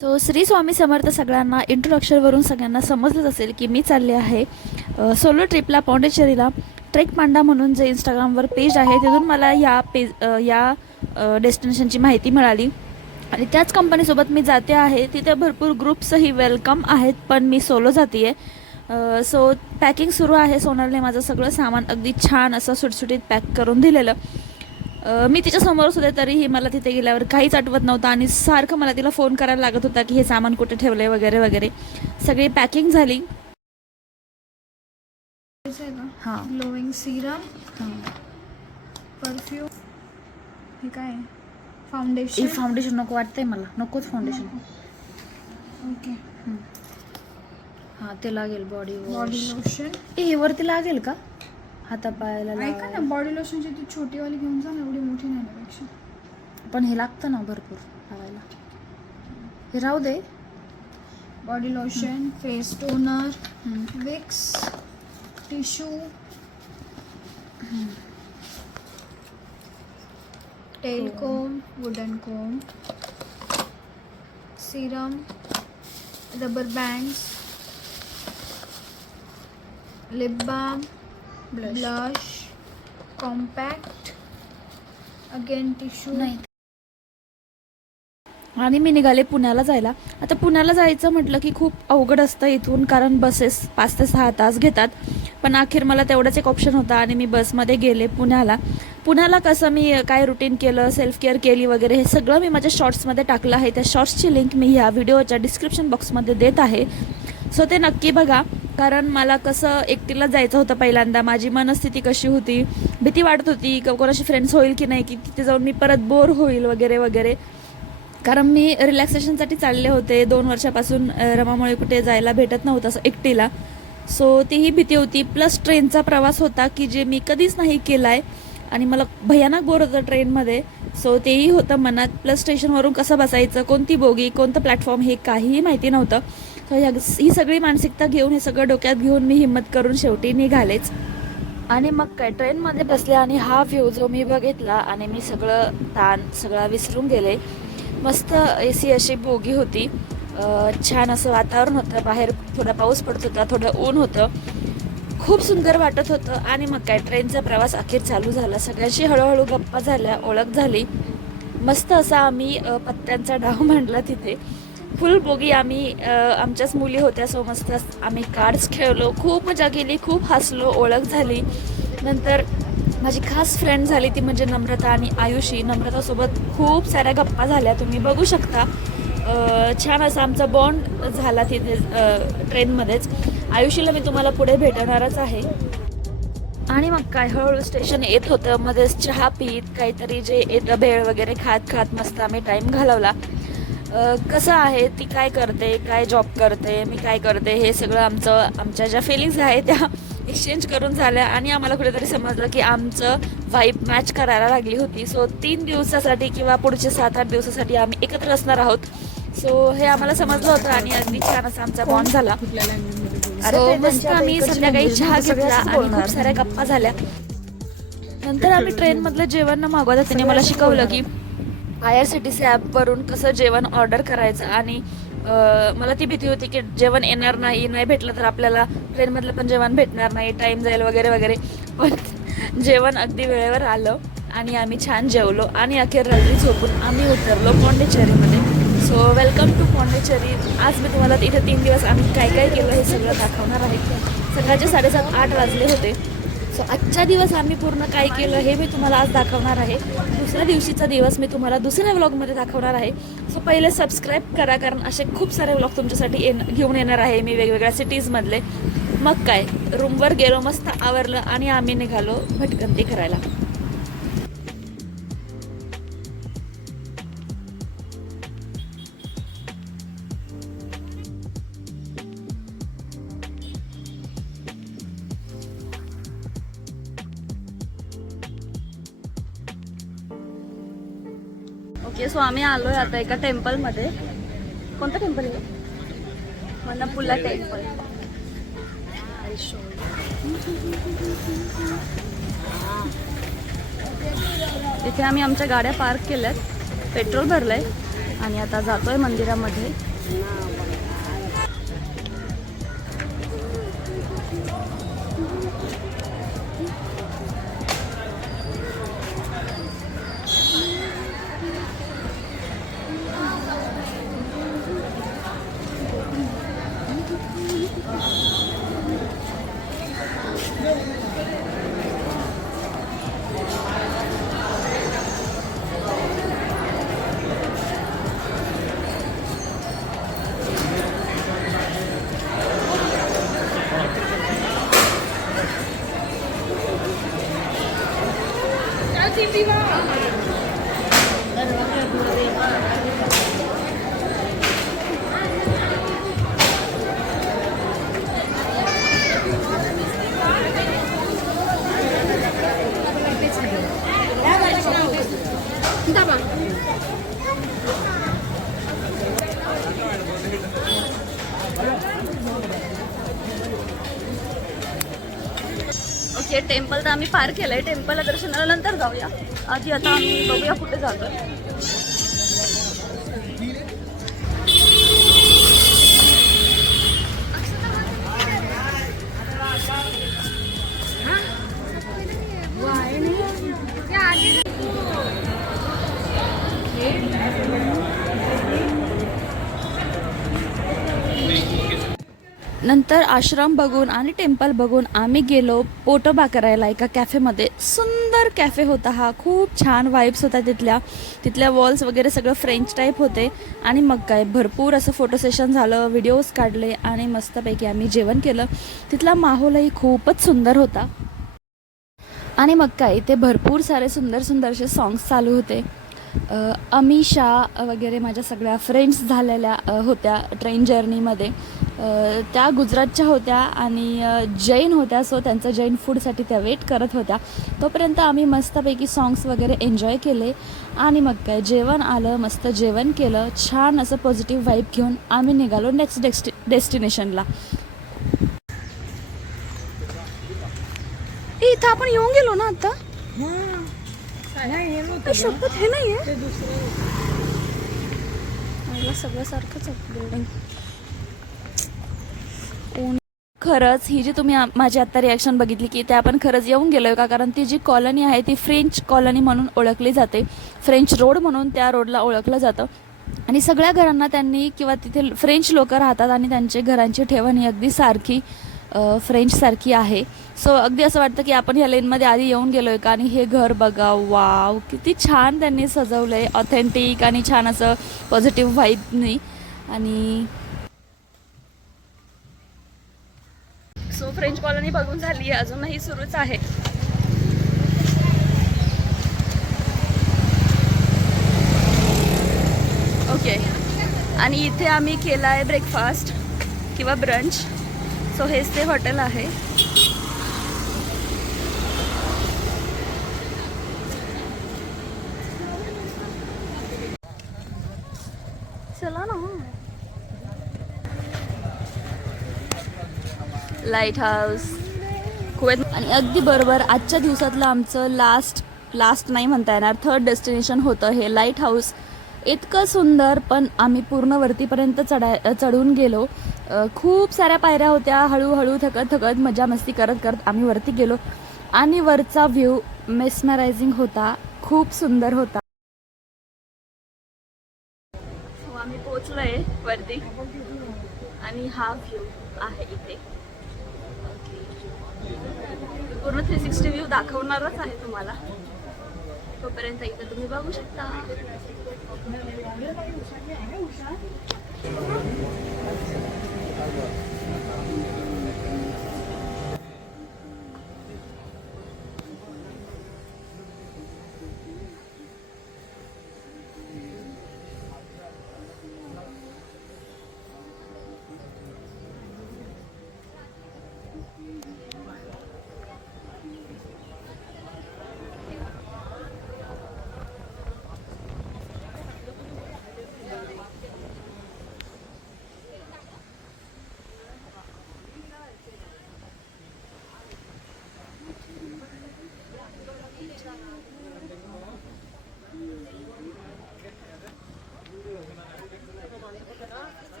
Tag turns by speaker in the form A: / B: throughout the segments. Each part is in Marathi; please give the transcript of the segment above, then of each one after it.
A: तो श्री स्वामी समर्थ सगळ्यांना इंट्रोडक्शनवरून सगळ्यांना समजलंच असेल की मी चालले आहे सोलो ट्रिपला पाँडेचेरीला. ट्रेक पांडा म्हणून जे इंस्टाग्रामवर पेज आहे तिथून मला या पेज या डेस्टिनेशनची माहिती मिळाली. आणि त्याच कंपनीसोबत मी जाते आहे तिथे भरपूर ग्रुप्सही वेलकम आहेत पण मी सोलो जाते आहे सो पॅकिंग सुरू आहे सोनलने माझं सगळं सामान अगदी छान असं सुटसुटीत पॅक करून दिलेलं. मी तिच्या समोरच होते तरीही मला तिथे गेल्यावर काहीच आठवत नव्हतं आणि सारखं मला तिला फोन करायला लागत होता की हे सामान कुठे ठेवलंय वगैरे वगैरे. सगळी पॅकिंग झाली. हां.
B: ग्लोइंग सिरम परफ्यूम हे. काय फाउंडेशन
A: फाउंडेशन नको वाटतंय मला. नकोच फाउंडेशन
B: ओके
A: हां. ते लागेल बॉडी
B: बॉडी लोशन
A: हे वरती लागेल का? हातापायाला
B: ऐका ना
A: लावायला?
B: बॉडी लोशनची ती छोटीवाली घेऊन जा ना एवढी मोठी नाही पेक्षा
A: पण हे लागतं ना भरपूर लावायला. हे राहू दे.
B: Body lotion face toner
A: hmm.
B: Vicks tissue tail comb wooden comb serum rubber bands lip balm. Blush. Compact. Again tissue.
A: नाही. आणि मी निघाले पुण्याला जायला. आता पुण्याला जायचं म्हटलं की खूप अवघड असतं इथून कारण बसेस पाच ते सहा तास घेतात. पण अखेर मला तेवढाच एक ऑप्शन होता आणि मी बसमध्ये गेले पुण्याला. पुण्याला कसं मी काय रुटीन केलं सेल्फ केअर केली वगैरे हे सगळं मी माझ्या शॉर्ट्समध्ये टाकलं आहे. त्या शॉर्ट्सची लिंक मी ह्या व्हिडिओच्या डिस्क्रिप्शन बॉक्समध्ये देत आहे. सो ते नक्की बघा. कारण मला कसं एकटीला जायचं होतं पहिल्यांदा. माझी मनस्थिती कशी होती? भीती वाटत होती क- कोणाशी फ्रेंड्स होईल की नाही की तिथे जाऊन मी परत बोर होईल वगैरे वगैरे. कारण मी रिलॅक्सेशनसाठी चालले होते. दोन वर्षापासून रमामुळे कुठे जायला भेटत नव्हतं असं एकटीला. सो तीही भीती होती. प्लस ट्रेनचा प्रवास होता की जे मी कधीच नाही केला आहे आणि मला भयानक बोर होतं ट्रेनमध्ये सो तेही होतं मनात. प्लस स्टेशनवरून कसं बसायचं कोणती बोगी कोणतं प्लॅटफॉर्म हे काहीही माहिती नव्हतं. तर ह्या ही सगळी मानसिकता घेऊन हे सगळं डोक्यात घेऊन मी हिंमत करून शेवटी निघालेच. आणि मग काय ट्रेनमध्ये बसले आणि हा व्ह्यू जो मी बघितला आणि मी सगळं ताण सगळा विसरून गेले. मस्त ए सी अशी बोगी होती. छान असं वातावरण होतं. बाहेर थोडा पाऊस पडत होता थोडं ऊन होतं. खूप सुंदर वाटत होतं. आणि मग काय ट्रेनचा प्रवास अखेर चालू झाला. सगळ्यांशी हळूहळू गप्पा झाल्या ओळख झाली. मस्त असा आम्ही पत्त्यांचा डाव मांडला तिथे. फुल बोगी आम्ही आमच्याच मुली होत्या सो मस्त आम्ही कार्ड्स खेळलो. खूप मजा केली खूप हसलो ओळख झाली. नंतर माझी खास फ्रेंड झाली ती म्हणजे नम्रता आणि आयुषी. नम्रतासोबत खूप साऱ्या गप्पा झाल्या तुम्ही बघू शकता. छान असा आमचा बॉन्ड झाला तिथे ट्रेनमध्येच आयुषीला मी तुम्हाला पुढे भेटणारच आहे. आणि मग काय हळूहळू स्टेशन येत होतं. मध्येच चहा पीत काहीतरी जे येतं भेळ वगैरे खात खात मस्त आम्ही टाईम घालवला. कसं आहे ती काय करते काय जॉब करते मी काय करते हे सगळं आमचं आमच्या ज्या फिलिंग्स आहेत त्या एक्सचेंज करून झाल्या आणि आम्हाला कुठेतरी समजलं की आमचं वाईब मॅच करायला लागली होती. सो तीन दिवसासाठी किंवा पुढच्या सात आठ दिवसासाठी आम्ही एकत्र असणार आहोत. सो हे आम्हाला समजलं होतं आणि अगदी छान असा आमचा बॉन्ड झाला. सो मस्त आम्ही संध्याकाळी चहा घेतला आणि खूप साऱ्या गप्पा झाल्या. नंतर आम्ही ट्रेन मधलं जेवण न मागवता त्याने मला शिकवलं की I R C T C ॲपवरून कसं जेवण ऑर्डर करायचं आणि मला ती भीती होती की जेवण येणार नाही नाही भेटलं तर आपल्याला ट्रेनमधलं पण जेवण भेटणार नाही टाईम जाईल वगैरे वगैरे. पण जेवण अगदी वेळेवर आलं आणि आम्ही छान जेवलो आणि अखेर रात्री झोपून आम्ही उतरलो पॉंडेचेरीमध्ये. So welcome to Pondicherry. आज मी तुम्हाला इथे तीन दिवस आम्ही काय काय केलं हे सगळं दाखवणार आहे. सकाळचे साडेसात आठ वाजले होते. सो आजच्या दिवस आम्ही पूर्ण काय केलं हे मी तुम्हाला आज दाखवणार आहे. दुसऱ्या दिवशीचा दिवस मी तुम्हाला दुसऱ्या व्लॉगमध्ये दाखवणार आहे. सो पहिले सबस्क्राईब करा कारण असे खूप सारे व्लॉग तुमच्यासाठी येण घेऊन येणार आहे मी वेगवेगळ्या सिटीजमधले मग काय? रूमवर गेलो मस्त आवरलं आणि आम्ही निघालो भटकंती करायला. ओके सो आम्ही आलोय आता एका टेम्पलमध्ये. कोणतं टेम्पल आहे मन्नपुल्ला टेम्पल. इथे आम्ही आमच्या गाड्या पार्क केल्यात. पेट्रोल भरलंय. आणि आता जातोय मंदिरामध्ये. ओके टेम्पल तर आम्ही पार केलं आहे टेम्पलला दर्शनाला नंतर जाऊया. आधी आता आम्ही बघूया कुठे जातो नंतर आश्रम बघून आणि टेम्पल बघून आम्ही गेलो पोटोबा करायला एका कॅफेमध्ये. सुंदर कॅफे होता हा. खूप छान वाईब्स होता तिथल्या. तिथल्या वॉल्स वगैरे सगळं फ्रेंच टाईप होते. आणि मग काय भरपूर असं फोटो सेशन झालं व्हिडिओज काढले आणि मस्तपैकी आम्ही जेवण केलं. तिथला माहोलही खूपच सुंदर होता. आणि मग काय इथे भरपूर सारे सुंदर सुंदरसे सॉंग्स चालू होते. अमिषा वगैरे माझ्या सगळ्या फ्रेंड्स झालेल्या होत्या ट्रेन जर्नीमध्ये त्या गुजरातच्या होत्या आणि जैन होत्या. सो त्यांचं जैन फूडसाठी त्या वेट करत होत्या. तोपर्यंत आम्ही मस्तपैकी सॉंग्स वगैरे एन्जॉय केले. आणि मग काय जेवण आलं मस्त जेवण केलं. छान असं पॉझिटिव्ह वाईब घेऊन आम्ही निघालो नेक्स्ट डेस्टि डेस्टिनेशनला इथं आपण येऊन गेलो ना आता? शपथ हे नाही आहे सगळं सारखंच बिल्डिंग खरंच ही जी तुम्ही माझी आत्ता रिॲक्शन बघितली की ते आपण खरंच येऊन गेलो का? कारण ती जी कॉलनी आहे ती फ्रेंच कॉलनी म्हणून ओळखली जाते. फ्रेंच रोड म्हणून त्या रोडला ओळखलं जातं. आणि सगळ्या घरांना त्यांनी किंवा तिथे फ्रेंच लोक राहतात आणि त्यांचे घरांची ठेवण ही अगदी सारखी फ्रेंचसारखी आहे. सो अगदी असं वाटतं की आपण ह्या लेनमध्ये आधी येऊन गेलो आहे का? आणि हे घर बघा वाव किती छान त्यांनी सजवलं आहे ऑथेंटिक आणि छान असं पॉझिटिव्ह व्हाईबनी आणि सो फ्रेंच कॉलनी बघून झाली आहे. अजूनही सुरूच आहे. ओके आणि इथे आम्ही केला आहे ब्रेकफास्ट किंवा ब्रंच सो हेच ते हॉटेल आहे. चला ना. लाइट हाऊस कुवेत आणि अगदी बरोबर आजच्या दिवसातलं आमचं लास्ट लास्ट नाही म्हणता येणार थर्ड डेस्टिनेशन होतं हे लाइट हाऊस इतकं सुंदर पण आम्ही पूर्ण वरतीपर्यंत चढाय चढून गेलो. खूप साऱ्या पायऱ्या होत्या हळूहळू थकत थकत मजा मस्ती करत करत आम्ही वरती गेलो. आणि वरचा व्ह्यू मेस्मरायझिंग होता खूप सुंदर होता. आम्ही पोचलोय वरती. आणि हा व्ह्यू आहे इथे. पूर्ण थ्री सिक्स्टी व्ह्यू दाखवणारच आहे तुम्हाला. तोपर्यंत इथं तुम्ही बघू शकता.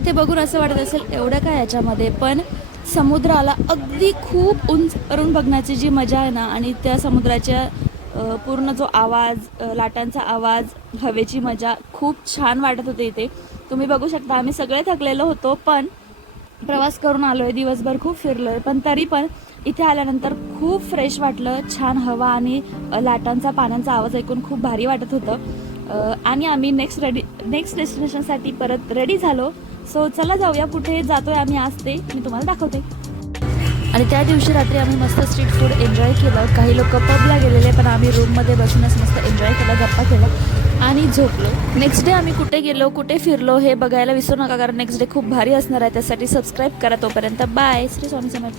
A: इथे बघून असं वाटत असेल एवढं काय याच्यामध्ये? पण समुद्राला अगदी खूप उंच करून बघण्याची जी मजा आहे ना आणि त्या समुद्राच्या पूर्ण जो आवाज लाटांचा आवाज हवेची मजा खूप छान वाटत होते इथे. तुम्ही बघू शकता आम्ही सगळे थकलेलो होतो पण प्रवास करून आलो आहे दिवसभर खूप फिरलो आहे पण तरी पण इथे आल्यानंतर खूप फ्रेश वाटलं छान हवा आणि लाटांचा पानांचा आवाज ऐकून खूप भारी वाटत होतं. आणि आम्ही नेक्स्ट रेडी नेक्स्ट डेस्टिनेशनसाठी परत रेडी झालो. सो चला जाऊया. कुठे जातोय आम्ही आज ते मी तुम्हाला दाखवते. आणि त्या दिवशी रात्री आम्ही मस्त स्ट्रीट फूड एन्जॉय केलं. काही लोक पबला गेलेले पण आम्ही रूममध्ये बसूनच मस्त एन्जॉय केलं गप्पा केलं आणि झोपलो. नेक्स्ट डे आम्ही कुठे गेलो कुठे फिरलो हे बघायला विसरू नका कारण नेक्स्ट डे खूप भारी असणार आहे. त्यासाठी सबस्क्राईब करा तोपर्यंत. बाय श्री स्वामी समर्थ.